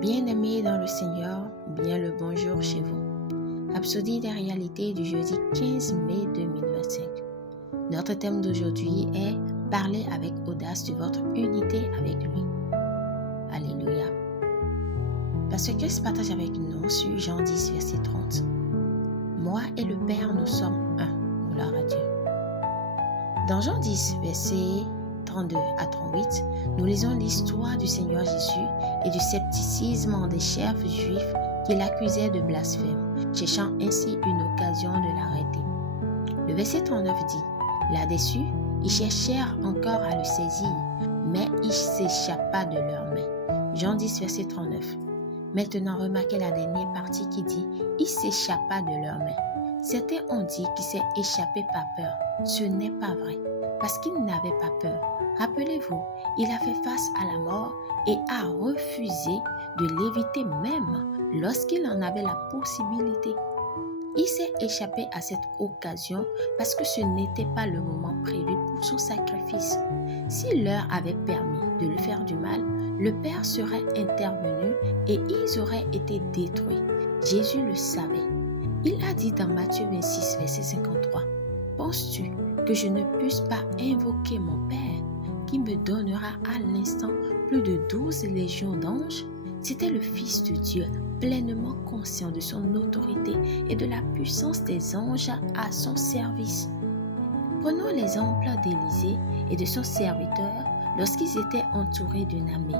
Bien-aimés dans le Seigneur, bien le bonjour chez vous. Rhapsodie des réalités du jeudi 15 mai 2025. Notre thème d'aujourd'hui est « Parler avec audace de votre unité avec lui ». Alléluia. Pasteur Christ partage avec nous sur Jean 10, verset 30. « Moi et le Père, nous sommes un. Gloire à Dieu. » Dans Jean 10, verset 32 à 38, nous lisons l'histoire du Seigneur Jésus et du scepticisme des chefs juifs qui l'accusaient de blasphème, cherchant ainsi une occasion de l'arrêter. Le verset 39 dit, là-dessus, ils cherchèrent encore à le saisir, mais il s'échappa de leurs mains. Jean 10, verset 39. Maintenant, remarquez la dernière partie qui dit, il s'échappa de leurs mains. Certains ont dit qu'il s'est échappé par peur. Ce n'est pas vrai, parce qu'il n'avait pas peur. Rappelez-vous, il a fait face à la mort et a refusé de l'éviter même lorsqu'il en avait la possibilité. Il s'est échappé à cette occasion parce que ce n'était pas le moment prévu pour son sacrifice. S'il leur avait permis de le faire du mal, le Père serait intervenu et ils auraient été détruits. Jésus le savait. Il a dit dans Matthieu 26, verset 53, « Penses-tu que je ne puisse pas invoquer mon Père qui me donnera à l'instant plus de 12 légions d'anges ?» C'était le Fils de Dieu, pleinement conscient de son autorité et de la puissance des anges à son service. Prenons l'exemple d'Élisée et de son serviteur lorsqu'ils étaient entourés d'une armée.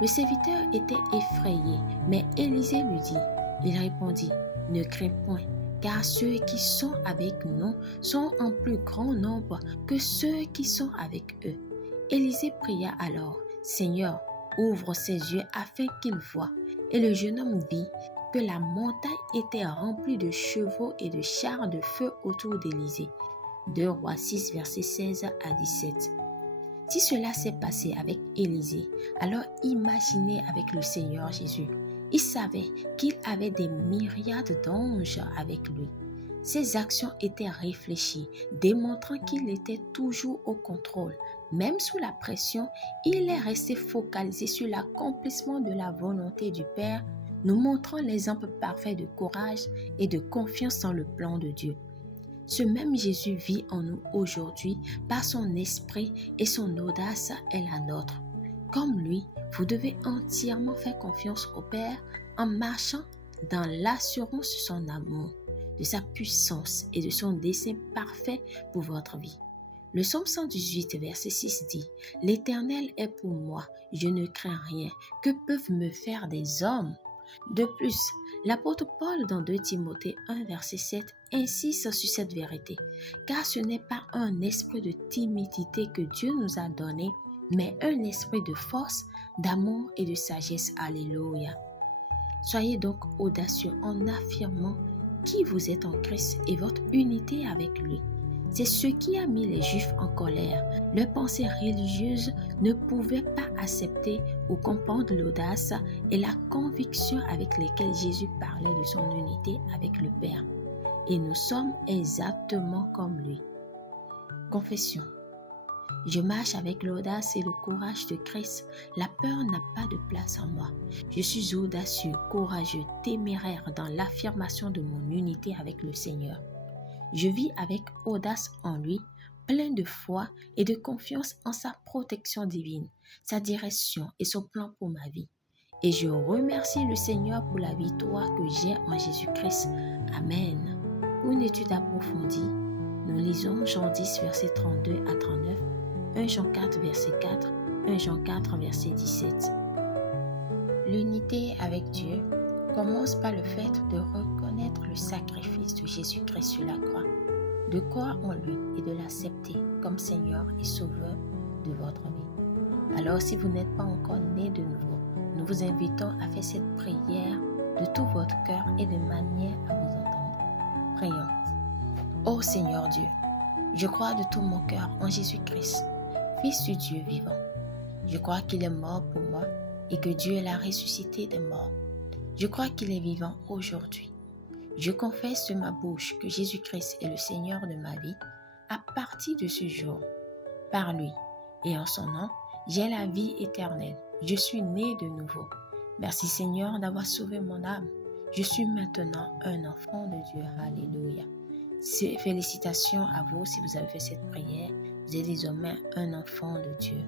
Le serviteur était effrayé, mais Élisée lui dit, il répondit, « Ne crains point, car ceux qui sont avec nous sont en plus grand nombre que ceux qui sont avec eux. » Élisée pria alors, « Seigneur, ouvre ses yeux afin qu'il voie. » Et le jeune homme vit que la montagne était remplie de chevaux et de chars de feu autour d'Élisée. 2 Rois 6, versets 16 à 17. Si cela s'est passé avec Élisée, alors imaginez avec le Seigneur Jésus. Il savait qu'il avait des myriades d'anges avec lui. Ses actions étaient réfléchies, démontrant qu'il était toujours au contrôle. Même sous la pression, il est resté focalisé sur l'accomplissement de la volonté du Père, nous montrant l'exemple parfait de courage et de confiance dans le plan de Dieu. Ce même Jésus vit en nous aujourd'hui par son esprit et son audace est la nôtre. Comme lui, vous devez entièrement faire confiance au Père en marchant dans l'assurance de son amour, de sa puissance et de son dessein parfait pour votre vie. Le psaume 118, verset 6 dit, « L'Éternel est pour moi, je ne crains rien. Que peuvent me faire des hommes ?» De plus, l'apôtre Paul dans 2 Timothée 1, verset 7 insiste sur cette vérité, car ce n'est pas un esprit de timidité que Dieu nous a donné, mais un esprit de force, d'amour et de sagesse. Alléluia. Soyez donc audacieux en affirmant qui vous êtes en Christ et votre unité avec lui. C'est ce qui a mis les Juifs en colère. Leurs pensées religieuses ne pouvaient pas accepter ou comprendre l'audace et la conviction avec lesquelles Jésus parlait de son unité avec le Père. Et nous sommes exactement comme lui. Confession. Je marche avec l'audace et le courage de Christ. La peur n'a pas de place en moi. Je suis audacieux, courageux, téméraire dans l'affirmation de mon unité avec le Seigneur. Je vis avec audace en lui, plein de foi et de confiance en sa protection divine, sa direction et son plan pour ma vie. Et je remercie le Seigneur pour la victoire que j'ai en Jésus-Christ. Amen. Pour une étude approfondie, nous lisons Jean 10, verset 32 à 39, 1 Jean 4, verset 4, 1 Jean 4, verset 17. L'unité avec Dieu commence par le fait de reconnaître le sacrifice de Jésus-Christ sur la croix, de croire en lui et de l'accepter comme Seigneur et Sauveur de votre vie. Alors, si vous n'êtes pas encore né de nouveau, nous vous invitons à faire cette prière de tout votre cœur et de manière à vous entendre. Prions. Ô Seigneur Dieu, je crois de tout mon cœur en Jésus-Christ, Fils du Dieu vivant. Je crois qu'il est mort pour moi et que Dieu l'a ressuscité des morts. Je crois qu'il est vivant aujourd'hui. Je confesse de ma bouche que Jésus-Christ est le Seigneur de ma vie. À partir de ce jour, par lui et en son nom, j'ai la vie éternelle. Je suis né de nouveau. Merci Seigneur d'avoir sauvé mon âme. Je suis maintenant un enfant de Dieu. Alléluia. Félicitations à vous si vous avez fait cette prière. Vous êtes désormais un enfant de Dieu.